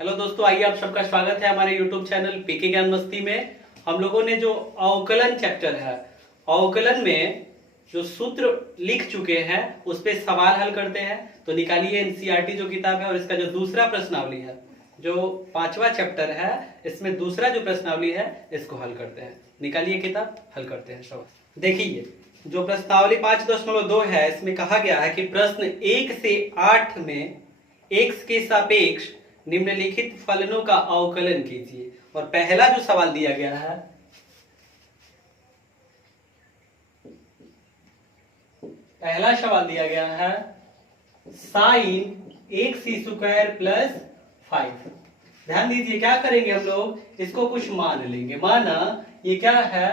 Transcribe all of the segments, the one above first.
Hello दोस्तों, आइए आप सबका स्वागत है हमारे YouTube चैनल पीके ज्ञान मस्ती में। हम लोगों ने जो अवकलन चैप्टर है, अवकलन में जो सूत्र लिख चुके हैं उस पे सवाल हल करते हैं। तो निकालिए एनसीईआरटी जो किताब है और इसका जो दूसरा प्रश्नावली है, जो 5वां चैप्टर है, इसमें दूसरा जो प्रश्नावली है इसको हल करते हैं। निकालिए किताब, हल करते हैं सब। देखिए जो प्रश्नावली 5.2 है, इसमें कहा गया है कि प्रश्न 1 से 8 में x के सापेक्ष निम्नलिखित फलनों का अवकलन कीजिए। और पहला जो सवाल दिया गया है, पहला सवाल दिया गया है साइन एक्स स्क्वायर प्लस 5। ध्यान दीजिए, क्या करेंगे हम लोग, इसको कुछ मान लेंगे। माना ये क्या है,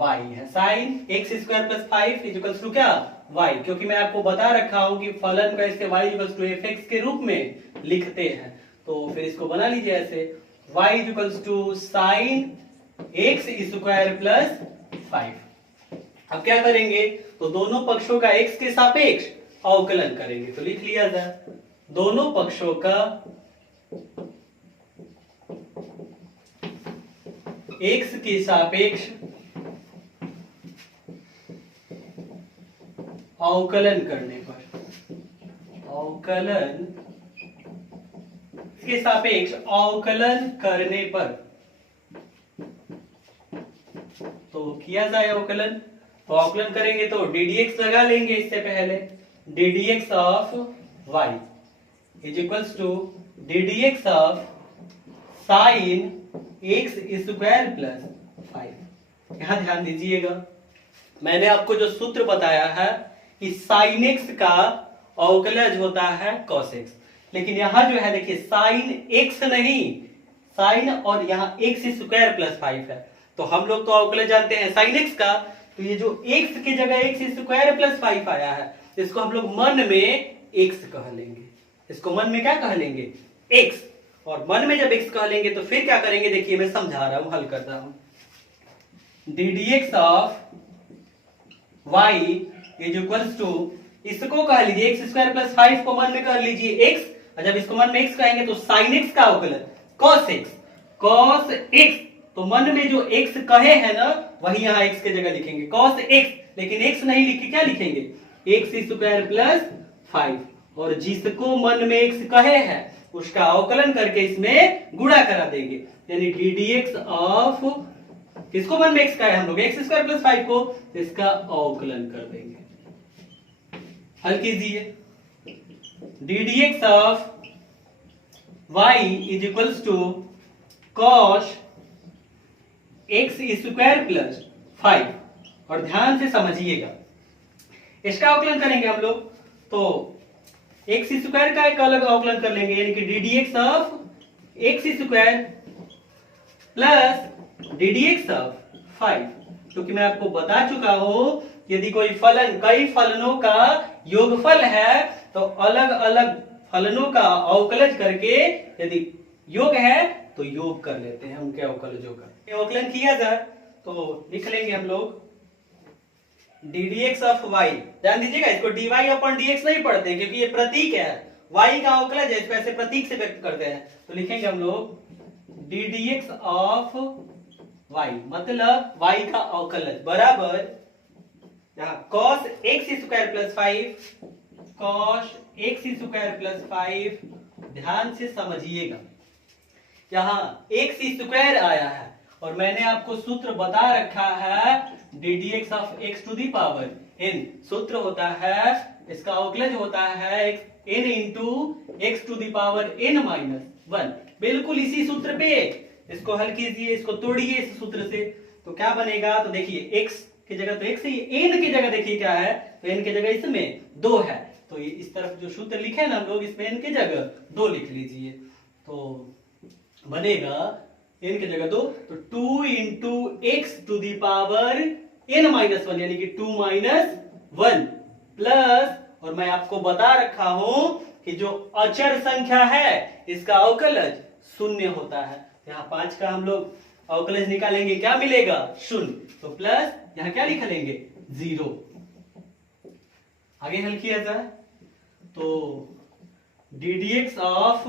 y है। Sine x square plus 5 equals to क्या, y, क्योंकि मैं आपको बता रखा हूं कि फलन का इसके y इक्वल्स टू fx के रूप में लिखते हैं। तो फिर इसको बना लीजिए ऐसे, y equals to sine x square plus 5। अब क्या करेंगे, तो दोनों पक्षों का x के सापेक्ष अवकलन करेंगे। तो लिख लिया जाए, दोनों पक्षों का x के सापेक्ष अवकलन करने पर, अवकलन के सापेक्ष अवकलन करने पर, तो किया जाए अवकलन। तो अवकलन करेंगे तो ddx लगा लेंगे। इससे पहले ddx of y is equals to ddx of sine x square plus 5। यहां ध्यान दीजिएगा, मैंने आपको जो सूत्र बताया है कि साइन एक्स का अवकलज होता है कॉस एक्स, लेकिन यहां जो है देखिए साइन एक्स नहीं, साइन और यहां एक्स स्क्वायर प्लस 5 है। तो हम लोग तो अवकलज जानते हैं साइन एक्स का, तो ये जो एक्स की जगह एक्स स्क्वायर प्लस 5 आया है, इसको हम लोग मन में एक्स कह लेंगे। इसको मन में क्या कह लेंगे, एक्स। और मन में जब एक्स कह लेंगे तो फिर क्या करेंगे, देखिए मैं समझा रहा हूं, हल कर रहा हूं। ddx of y is equals to, इसको कह लीजिए एक्स स्क्वायर प्लस 5 को मन में कह लीजिए एक्स, और जब इसको मन में एक्स कहेंगे तो साइन एक्स का अवकलन कॉस एक्स, कॉस एक्स। तो मन में जो एक्स कहे है ना, वही यहां एक्स के जगह लिखेंगे कॉस एक्स, लेकिन एक्स नहीं लिख के क्या लिखेंगे, एक्स स्क्वायर प्लस 5। और जिसको मन में एक्स कहे है उसका अवकलन करके इसमें गुणा करा देंगे, यानी ddx ऑफ, किसको मन में एक्स कहे हम लोग, एक्स स्क्वायर प्लस 5 को, इसका अवकलन कर देंगे। हल कीजिए, ddx of y is equals to cos x square plus 5। और ध्यान से समझिएगा, इसका अवकलन करेंगे हम लोग तो एक्स स्क्वायर का एक अलग अवकलन कर लेंगे, यानी कि ddx of x square plus ddx of 5। क्योंकि मैं आपको बता चुका हूं, यदि कोई फलन कई फलनों का योगफल है तो अलग अलग फलनों का अवकलज करके, यदि योग है तो योग कर लेते हैं उनके अवकलजों का। अवकलन किया जाए तो लिख लेंगे हम लोग ddx ऑफ y। ध्यान दीजिएगा, इसको dy अपॉन dx नहीं पढ़ते क्योंकि ये प्रतीक है, y का अवकलज है, इसको ऐसे प्रतीक से व्यक्त करते हैं। तो लिखेंगे हम लोग ddx ऑफ y, मतलब y का अवकलज बराबर यहाँ cos x square plus 5, cos x square plus 5। ध्यान से समझिएगा, यहाँ x स्क्वायर आया है और मैंने आपको सूत्र बता रखा है ddx of x to the power n। सूत्र होता है, इसका अवकलज होता है n into x to the power n minus 1। बिल्कुल इसी सूत्र पे इसको हल कीजिए, इसको तोड़िए इस सूत्र से, तो क्या बनेगा, तो देखिए x की जगह तो x है, n की जगह देखिए क्या है, तो n की जगह इसमें 2 है, तो ये इस तरफ जो सूत्र लिखे ना हम लोग, इसमें n की जगह 2 लिख लीजिए, तो बनेगा n की जगह 2, तो 2 into x to the power n minus 1, यानी कि 2 माइनस 1 प्लस, और मैं आपको बता रखा हूं कि जो अचर संख्या है इसका अवकलज शून्य होता है। यहाँ 5 का हम लोग अवकलज निकालेंगे, क्या मिलेगा, शून्य, तो प्लस यहाँ क्या लिख लेंगे, 0। आगे हल किया जाए तो ddx of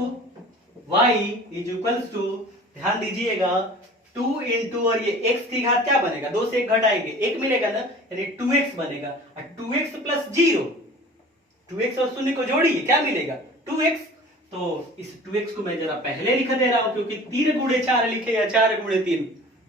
y is equals to, ध्यान दीजिएगा, 2 इंटू और ये x की घात क्या बनेगा, 2 से 1 घटाएंगे 1 मिलेगा ना, यानी 2x बनेगा, और 2x प्लस 0, 2x और 0 को जोड़िए क्या मिलेगा 2x। तो इस 2x को मैं जरा पहले लिख दे रहा हूं क्योंकि 3 गुणे 4 लिखे या 4 गुणे 3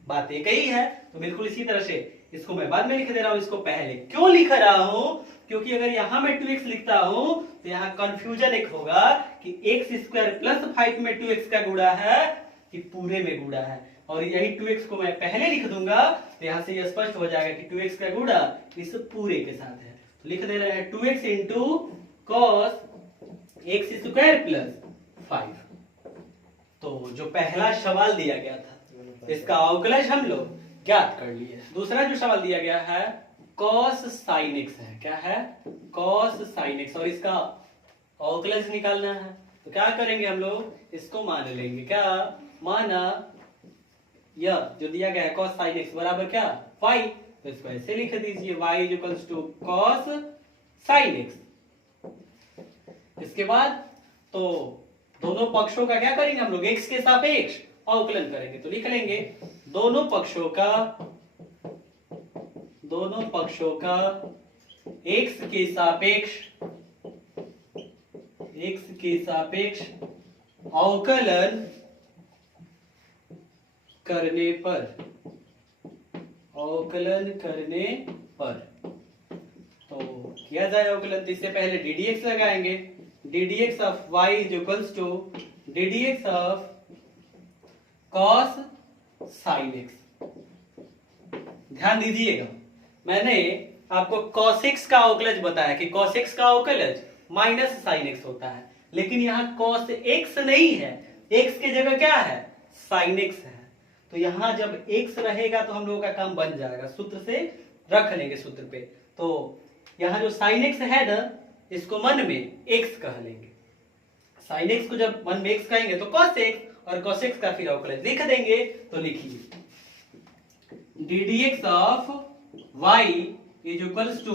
बात एक ही है, तो बिल्कुल इसी तरह से इसको मैं बाद में लिख दे रहा हूं, इसको पहले क्यों लिख रहा हूं, क्योंकि अगर यहां मैं 2x लिखता हूं तो यहां कंफ्यूजन एक होगा कि x² प्लस 5 में 2x का गुणा है कि पूरे में गुणा है, और यही 2x को मैं पहले लिख दूंगा तो यहां से यह स्पष्ट हो जाएगा कि 2x का गुणा इस पूरे के साथ है। तो लिख दे रहे हैं 2x into cos x² plus 5। तो जो पहला सवाल दिया गया था इसका अवकलज हम लोग ज्ञात कर लिए। दूसरा जो सवाल दिया गया है cos sin x है, क्या है cos sin x, और इसका अवकलज निकालना है। तो क्या करेंगे हम लोग, इसको मान लेंगे, क्या माना, यह जो दिया गया है cos sin x बराबर क्या y, तो इसको ऐसे लिख दीजिए y is equals to cos sin x। इसके बाद तो दोनों पक्षों का क्या करेंगे हम लोग, x के सापेक्ष अवकलन करेंगे। तो लिख लेंगे दोनों पक्षों का x के सापेक्ष अवकलन करने पर तो किया जाए अवकलन। तो इससे पहले ddx लगाएंगे, ddx of y is equals to ddx of cos sin x। ध्यान दीजिएगा, मैंने आपको cos x का अवकलज बताया कि cos x का अवकलज माइनस sin x होता है, लेकिन यहाँ cos x नहीं है, x की जगह क्या है sin x है। तो यहाँ जब x रहेगा तो हम लोगों का काम बन जाएगा, सूत्र से रख लेंगे सूत्र पे। तो यहाँ जो sin x है ना, इसको मन में x कह लेंगे, sin x को जब मन में x कहेंगे तो cos x, और cos x का फिर अवकलज लिख देंगे। तो लिखिए ddx of y is equals to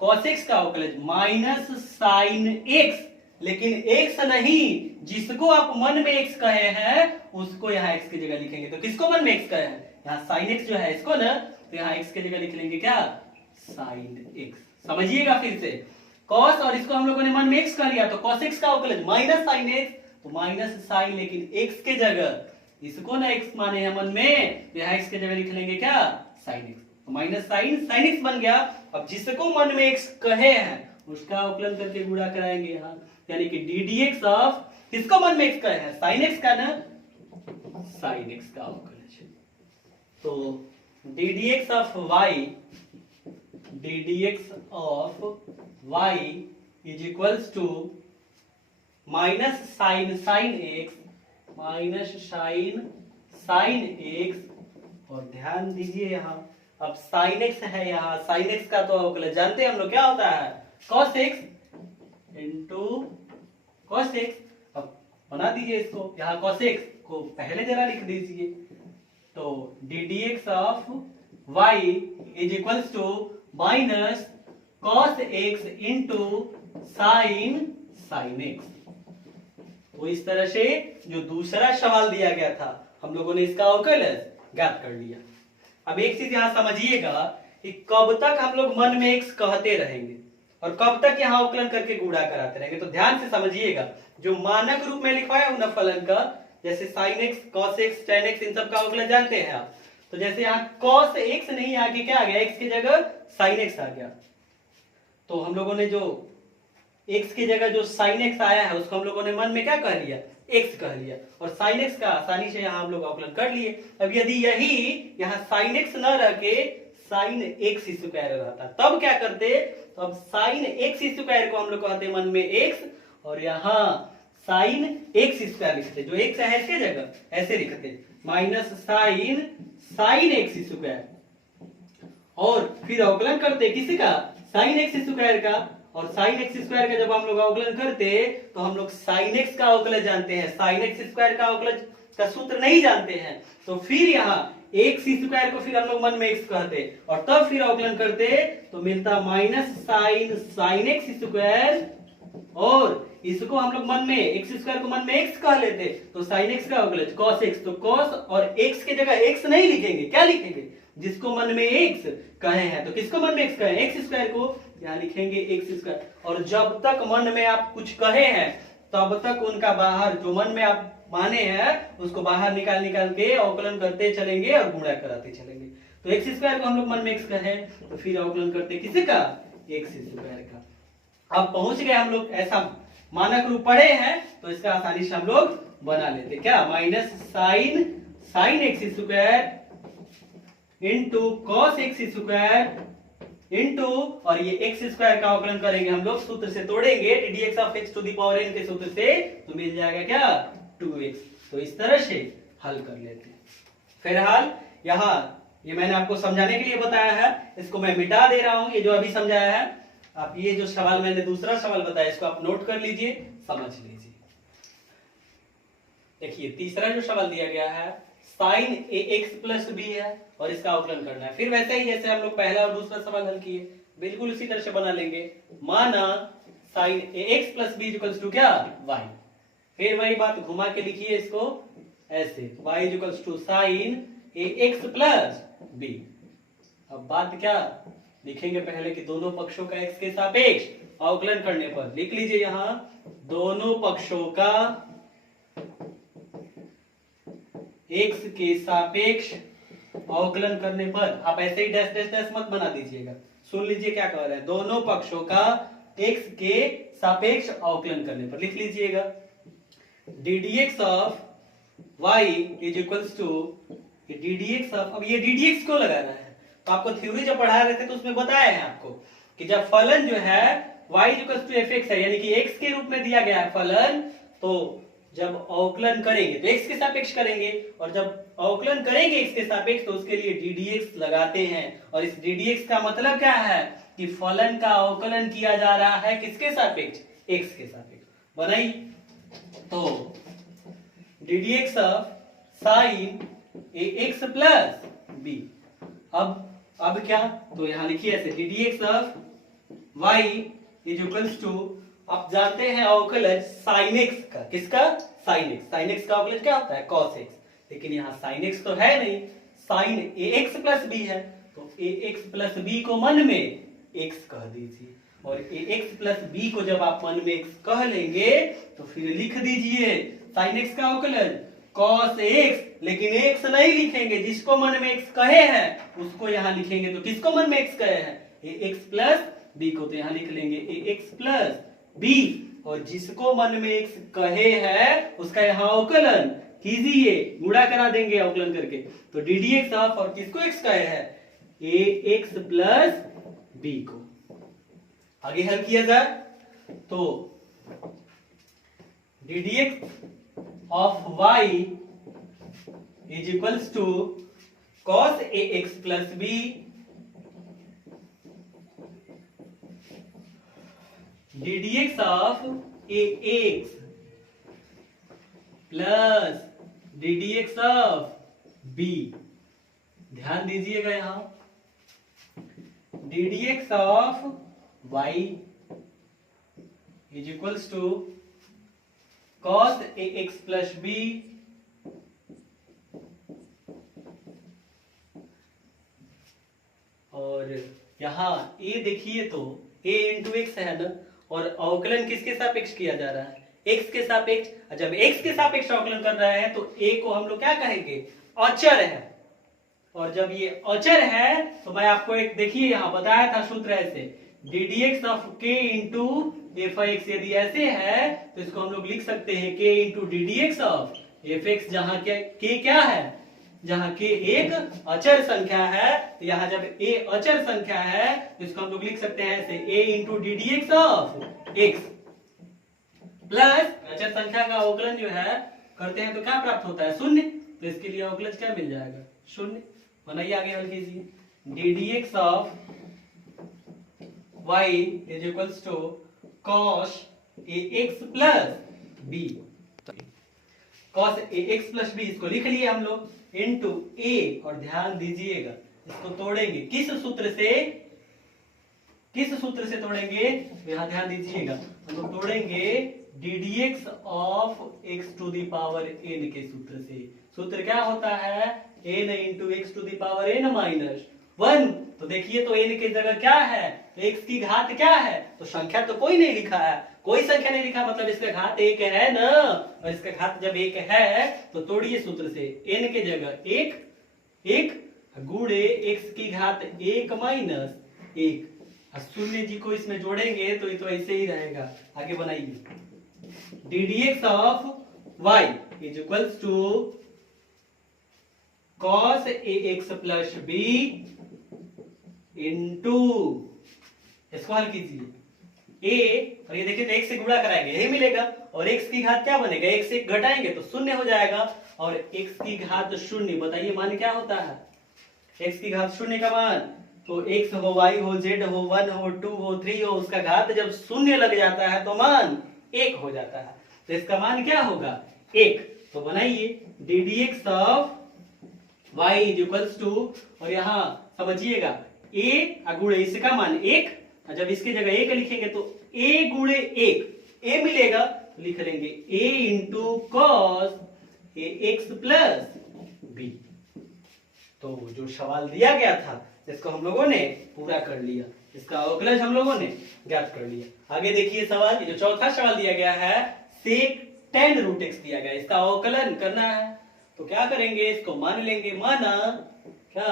cos x का अवकलज माइनस sin x, लेकिन x नहीं, जिसको आप मन में x कहे हैं उसको यहाँ x की जगह लिखेंगे। तो किसको मन में x कहे हैं, यहाँ sin x जो है इसको ना, तो यहाँ x की जगह लिख लेंगे क्या sin x। समझिएगा फिर से, cos और इसको हम लोगों ने मन में x कर लिया, तो cos x का अवकलज माइनस sin x, तो माइनस साइन, लेकिन x के जगह इसको ना x माने हैं मन में, तो यहाँ x के जगह लिख लेंगे क्या sin x। तो माइनस साइन sin x बन गया। अब जिसको मन में x कहे हैं उसका अवकलन करके गुणा कराएंगे यहाँ, यानी कि ddx ऑफ, किसको मन में x कहे हैं sin x का ना, sin x का अवकलज। तो ddx of y is equals to minus sine x minus sine x, और ध्यान दीजिए यहाँ अब sin x है, यहाँ sin x का तो अवकलज जानते हैं हम लोग क्या होता है cos x into cos x। अब बना दीजिए इसको, यहाँ cos x को पहले जरा लिख दीजिए। तो ddx of y is equals to minus cos x into sin x। तो इस तरह से जो दूसरा सवाल दिया गया था हम लोगों ने इसका अवकलज ज्ञात कर लिया। अब एक चीज यहाँ समझिएगा कि कब तक हम लोग मन में x कहते रहेंगे और कब तक यहाँ अवकलन करके गुणा कराते रहेंगे। तो ध्यान से समझिएगा, जो मानक रूप में लिखवाया हूं ना फलन का, जैसे sin x, cos x, tan x, इन सब का अवकलन जानते हैं आप। तो जैसे यहाँ cos x नहीं आगे क्या आ गया, x की जगह sin x आ गया। तो हम लोगों ने जो x की जगह जो sin x आया है उसको हम लोगों ने मन में क्या कह लिया, x कह लिया, और sin x का आसानी से यहाँ हम लोग अवकलन कर लिए। अब यदि यही यहाँ sin x न रह के sin x स्क्वायर रहता तब क्या करते, तो अब sin x स्क्वायर को हम लोग कहते मन में x, और यहाँ sin x स्क्वायर लिखते, जो x है इसके जगह ऐसे लिखते माइनस sin x स्क्वायर, और फिर अवकलन करते किसी का sin x स्क्वायर का, और sin x स्क्वायर का जब हम लोग अवकलन करते तो हम लोग sin x का अवकलन जानते हैं, sin x स्क्वायर का अवकलन का सूत्र नहीं जानते हैं। तो फिर यहाँ x स्क्वायर को फिर हम लोग मन में x कहते और तब फिर अवकलन करते तो मिलता माइनस sin x स्क्वायर, और इसको हम लोग मन में एक्स स्क्वायर को मन में एक्स कह लेते, तो साइन एक्स का अवकलन कॉस एक्स, तो कॉस और एक्स की जगह एक्स नहीं लिखेंगे, क्या लिखेंगे, जिसको मन में एक्स कहे हैं, तो किसको मन में एक्स कहे, एक्स स्क्वायर को यहाँ लिखेंगे एक्स स्क्वायर। और जब तक मन में आप कुछ कहे हैं तब तक उनका बाहर जो मन में आप माने हैं उसको बाहर निकाल निकाल के अवकलन करते चलेंगे और गुणा कराते चलेंगे। तो एक्स स्क्वायर को हम लोग मन में एक्स कहे तो फिर अवकलन करते किसी का, एक्स स्क्वायर का। अब पहुंच गए हम लोग, ऐसा मानक रूप पढ़े हैं तो इसका आसानी से हम लोग बना लेते, क्या, minus sign x square into cos x square into, और ये एक्स स्क्वायर का अवकलन करेंगे हम लोग, सूत्र से तोड़ेंगे ddx of x to the power n के सूत्र से, तो मिल जाएगा क्या, 2x। तो इस तरह से हल कर लेते हैं। फिलहाल यहाँ ये मैंने आपको समझाने के लिए बताया है, इसको मैं मिटा दे रहा हूं, ये जो अभी समझाया है आप, ये जो सवाल मैंने दूसरा सवाल बताया इसको आप नोट कर लीजिए, समझ लीजिए। देखिए तीसरा जो सवाल दिया गया है sign a x plus B है और इसका अवकलन करना है। फिर वैसे ही जैसे हम लोग पहला और दूसरा सवाल हल किए बिल्कुल उसी तरह से बना लेंगे। माना sine a x plus b equals to क्या, वाई। फिर वही बात घुमा के लिखिए इसको ऐसे, y equals to sine a x plus b. अब बात क्या लिखेंगे पहले कि दोनों पक्षों का एक्स के सापेक्ष अवकलन करने पर, लिख लीजिए यहां दोनों पक्षों का एक्स के सापेक्ष अवकलन करने पर, आप ऐसे ही डैश डैश डैश मत बना दीजिएगा, सुन लीजिए क्या कह रहे हैं, दोनों पक्षों का एक्स के सापेक्ष अवकलन करने पर लिख लीजिएगा ddx of y is equals to ddx of, अब ये ddx क्यों लगा रहा है, तो आपको थ्योरी जब पढ़ा रहे थे तो उसमें बताया है आपको कि जब फलन जो है y इक्वल्स टू fx है, यानी कि x के रूप में दिया गया है फलन, तो जब अवकलन करेंगे तो x के सापेक्ष करेंगे, और जब अवकलन करेंगे x के सापेक्ष तो उसके लिए ddx लगाते हैं। और इस ddx का मतलब क्या है कि फलन का अवकलन किया जा रहा है किसके सापेक्ष, x के सापेक्ष। बनाई तो ddx of sine a x plus b. अब क्या, तो यहां लिखिए ऐसे ddx of y is equals to, आप जानते हैं अवकलन साइन एक्स का, किसका, साइन एक्स। साइन एक्स का अवकलन क्या होता है, कॉस एक्स, लेकिन यहाँ साइन एक्स तो है नहीं, sign a x plus B है, तो ए एक्स प्लस बी को मन में एक्स कह दीजिए, और ए एक्स प्लस बी को जब आप मन में एक्स कह लेंगे तो फिर लिख दीजिए साइन एक्स का अवकलन कॉस एक्स, लेकिन एक्स नहीं लिखेंगे, जिसको मन में एक्स कहे हैं उसको यहाँ लिखेंगे। तो किसको मन में एक्स कहे हैं, ए एक्स प्लस बी को, तो यहाँ लिख लेंगे ए एक्स प्लस बी, और जिसको मन में एक्स कहे है उसका यहाँ अवकलन कीजिए, गुणा करा देंगे अवकलन करके, तो ddx ऑफ, और किसको एक्स कहे है, ए एक्स प्लस बी को। आगे हल किया जाए तो ddx of y is equals to cos a x plus b ddx of a x plus ddx of b। ध्यान दीजिएगा यहां ddx of y is equals to cos a x plus b और यहां a देखिए तो a into x है ना, और अवकलन किसके सापेक्ष किया जा रहा है, x के सापेक्ष। जब x के सापेक्ष अवकलन कर रहे हैं तो a को हम लोग क्या कहेंगे, अचर है, और जब ये अचर है तो मैं आपको एक देखिए यहां बताया था सूत्र ऐसे, ddx of k into fx, यदि ऐसे है तो इसको हम लोग लिख सकते हैं k into ddx of fx, जहां k क्या है, जहां k एक अचर संख्या है, तो यहां जब a अचर संख्या है तो इसको हम लोग लिख सकते हैं ऐसे a into ddx of x plus अचर संख्या का अवकलन जो है करते हैं तो क्या प्राप्त होता है, शून्य, तो इसके लिए अवकलन क्या मिल जाएगा, शून्य। बनाइए आगे हल कीजिए ddx of y is equals to cos a x plus b, cos a x plus b इसको लिख लिए हम लोग इंटू ए, और ध्यान दीजिएगा इसको तोड़ेंगे किस सूत्र से, किस सूत्र से तोड़ेंगे, यहाँ ध्यान दीजिएगा, हम लोग तोड़ेंगे ddx of x to the power n के सूत्र से। सूत्र क्या होता है, n into x to the power n minus 1। तो देखिए तो n की जगह क्या है, तो x की घात क्या है, तो संख्या तो कोई नहीं लिखा है, कोई संख्या नहीं लिखा, मतलब इसका घात 1 है ना, और इसका घात जब 1 है तो तोड़िए सूत्र से, n के जगह 1 गुणे x की घात 1 माइनस 1, शून्य जी को इसमें जोड़ेंगे तो ये तो ऐसे ही रहेगा। आगे बनाइए, ddx of y is equals to cos ax plus b into, इसको हल कीजिए a, और ये देखिए तो x से गुणा कराएंगे यही मिलेगा, और x की घात क्या बनेगा, x से घटाएंगे तो शून्य हो जाएगा, और x की घात शून्य, बताइए मान क्या होता है, x की घात शून्य का मान, तो x हो y हो z हो 1 हो 2 हो 3 हो, उसका घात जब शून्य लग जाता है तो मान 1 हो जाता है, तो इसका मान क्या होगा 1। तो बनाइए ddx of y is equals to, और यहाँ समझिएगा a गुणे इसका मान 1, और जब इसकी जगह 1 लिखेंगे तो a गुणे 1 a मिलेगा, तो लिख लेंगे a into cos ax plus b। तो जो सवाल दिया गया था इसको हम लोगों ने पूरा कर लिया, इसका अवकलज हम लोगों ने ज्ञात कर लिया। आगे देखिए सवाल, ये जो चौथा सवाल दिया गया है, सेक tan रूट x दिया गया, इसका अवकलन करना है, तो क्या करेंगे, इसको मान लेंगे, माना क्या,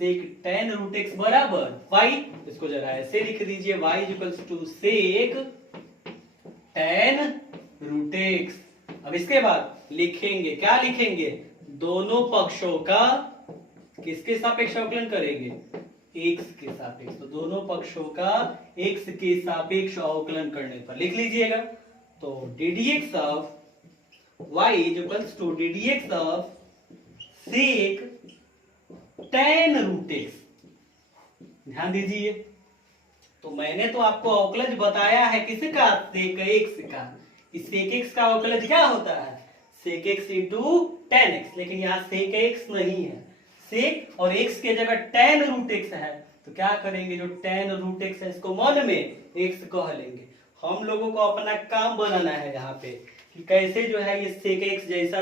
सेक tan रूट x बराबर y, इसको जरा ऐसे लिख दीजिए, y equals to sec tan root x। अब इसके बाद लिखेंगे, क्या लिखेंगे, दोनों पक्षों का किसके सापेक्ष अवकलन करेंगे, x के सापेक्ष, तो दोनों पक्षों का x के सापेक्ष अवकलन करने पर लिख लीजिएगा, तो ddx of y is equals to ddx of sec tan root x। ध्यान दीजिए, तो मैंने तो आपको अवकलज बताया है किसका, सेक x का, इस सेक x का अवकलज क्या होता है, सेक x इंटू tan x, लेकिन यहाँ सेक x नहीं है, सेक और x के जगह tan रूट x है, तो क्या करेंगे, जो tan रूट x है इसको मन में x कह लेंगे। हम लोगों को अपना काम बनाना है यहाँ पे कि कैसे जो है ये सेक x जैसा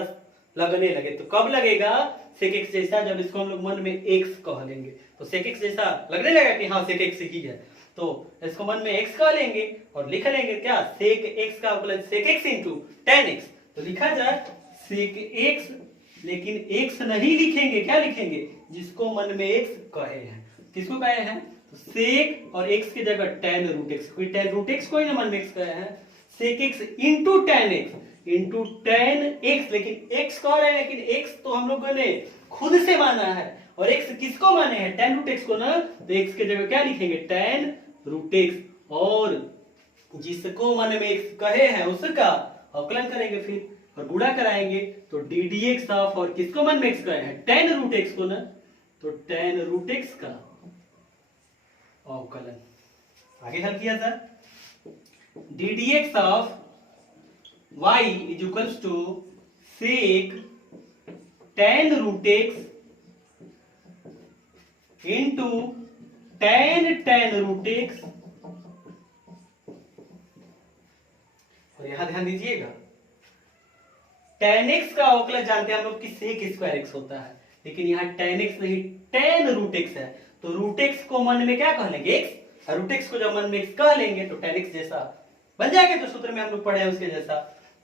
लगने लगे, तो कब लगेगा सेक x जैसा, जब इसको हम लोग मन में x कह लेंगे, तो सेक x जैसा लगने लगेगा कि हाँ सेक x ही है, तो इसको मन में x कह लेंगे और लिख लेंगे क्या, सेक x का अवकलन सेक x इंटू tan x, तो लिखा जाए सेक x, लेकिन x नहीं लिखेंगे, क्या लिखेंगे, जिसको मन में x कहे हैं, किसको कहे हैं, तो सेक और x की जगह tan रूट x, कोई tan रूट x कोई ना मन में x कहे हैं, सेक x into tan x into tan x, लेकिन x कह रहे हैं, लेकिन x तो हम लोगों ने खुद से माना है, और x किसको माने हैं, tan रूट x को ना, तो x की जगह क्या लिखेंगे, tan रूट x, और जिसको मन में x कहे हैं उसका अवकलन करेंगे फिर और गुणा कराएंगे, तो ddx ऑफ, और किसको मन में x कहे हैं, tan रूट x को ना, तो tan रूट x का अवकलन। आगे हल किया था, ddx of y is equals to sec tan root x into tan root x, और यहां ध्यान दीजिएगा tan x का अवकलन जानते हैं हम लोग कि सेक स्क्वायर x होता है, लेकिन यहाँ tan x नहीं tan रूट x है, तो रूट x को मन में क्या कह लेंगे x, और रूट x को जब मन में x कह लेंगे तो tan x जैसा बन जाएगा, तो सूत्र में हम लोग पढ़े हैं उसके जैसा,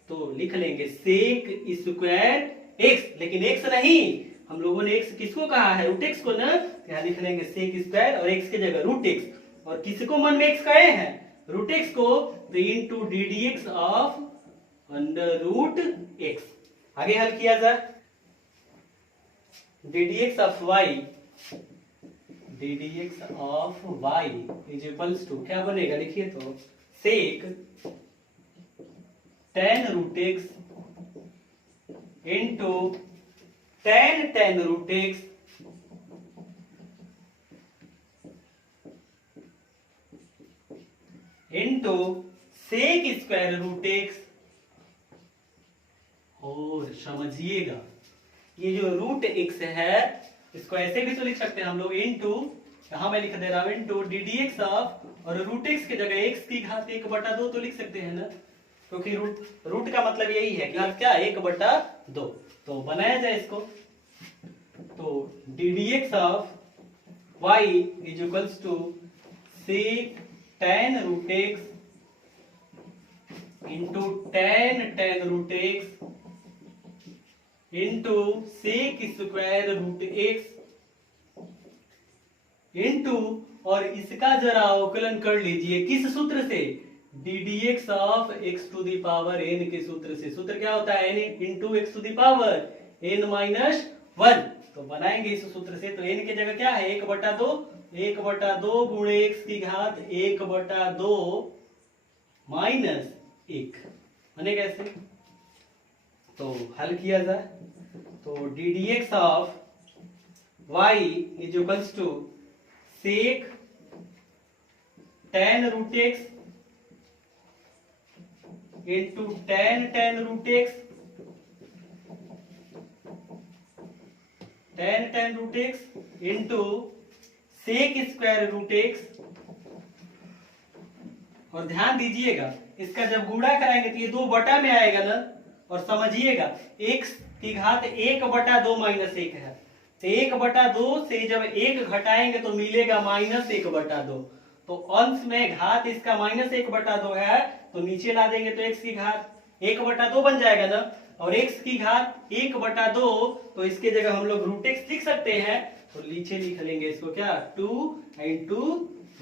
तो लिख लेंगे सेक स्क्वायर x, लेकिन x नहीं, हम लोगों ने x किसको कहा है, रूट x को ना, यहाँ लिख लेंगे सेक स्क्वायर और x की जगह रूट x, और किसको मन में x कहे हैं, रूट x को, तो into ddx of under root x। आगे हल किया जाए, ddx of y is equals to क्या बनेगा, लिखिए तो sec tan root x into tan root x into sec square root x, और समझिएगा ये जो रूट x है इसको ऐसे भी तो लिख सकते हैं हम लोग, इंटू यहाँ मैं लिख दे रहा हूँ into D d x of, और रूट एक्स की जगह एक्स की घात 1/2 तो लिख सकते हैं ना, क्योंकि रूट का मतलब यही है कि क्या 1/2। तो बनाया जाए इसको, तो d d x of y is equals to sec tan root x into tan root x into sec square root x into, और इसका जरा अवकलन कर लीजिए किस सूत्र से, d d x of x to the power n के सूत्र से। सूत्र क्या होता है, n into x to the power n minus 1। तो बनाएंगे इस सूत्र से, तो एन की जगह क्या है 1/2, 1/2 गुणे एक्स की घात 1/2 माइनस 1 बनेगा ऐसे। तो हल किया जाए, तो d d x of y is equals to sec tan root x into tan root x, tan root x into sec square root x. और ध्यान दीजिएगा इसका जब गुणा कराएंगे तो ये 2 में आएगा ना, और समझिएगा x की घात 1/2 माइनस 1 है, तो 1/2 से जब 1 घटाएंगे तो मिलेगा -1/2। तो अंश में घात इसका -1/2 है, तो नीचे ला देंगे तो x की घात 1/2 बन जाएगा ना, और x की घात 1/2, तो इसके जगह हम लोग रूट एक्स लिख सकते हैं, तो नीचे लिख लेंगे इसको क्या 2 इंटू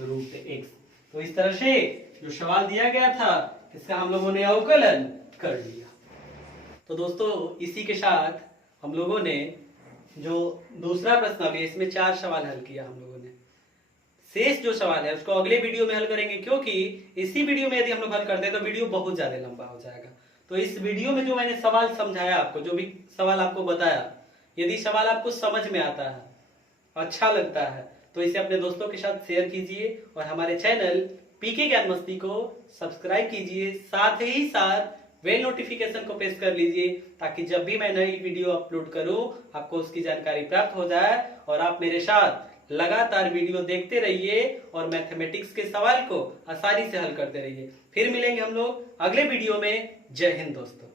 रूट एक्स। तो इस तरह से जो सवाल दिया गया था इसका हम लोगों ने अवकलन कर लिया। तो दोस्तों इसी के साथ हम लोगों ने जो दूसरा प्रश्न है इसमें 4 सवाल हल किया हम लोगों ने। शेष जो सवाल है उसको अगले वीडियो में हल करेंगे, क्योंकि इसी वीडियो में यदि हम लोग हल करते हैं तो वीडियो बहुत ज्यादा लंबा हो जाएगा। तो इस वीडियो में जो मैंने सवाल समझाया आपको, जो भी सवाल आपको बताया, यदि सवाल आपको समझ में आता है, अच्छा लगता है, तो इसे अपने दोस्तों के साथ शेयर कीजिए और हमारे चैनल पीके ज्ञान मस्ती को सब्सक्राइब कीजिए। साथ ही साथ बेल नोटिफिकेशन को प्रेस कर लीजिए, ताकि जब भी मैं नई वीडियो अपलोड करूं आपको उसकी जानकारी प्राप्त हो जाए और आप मेरे साथ लगातार वीडियो देखते रहिए और मैथमेटिक्स के सवाल को आसानी से हल करते रहिए। फिर मिलेंगे हम लोग अगले वीडियो में। जय हिंद दोस्तों।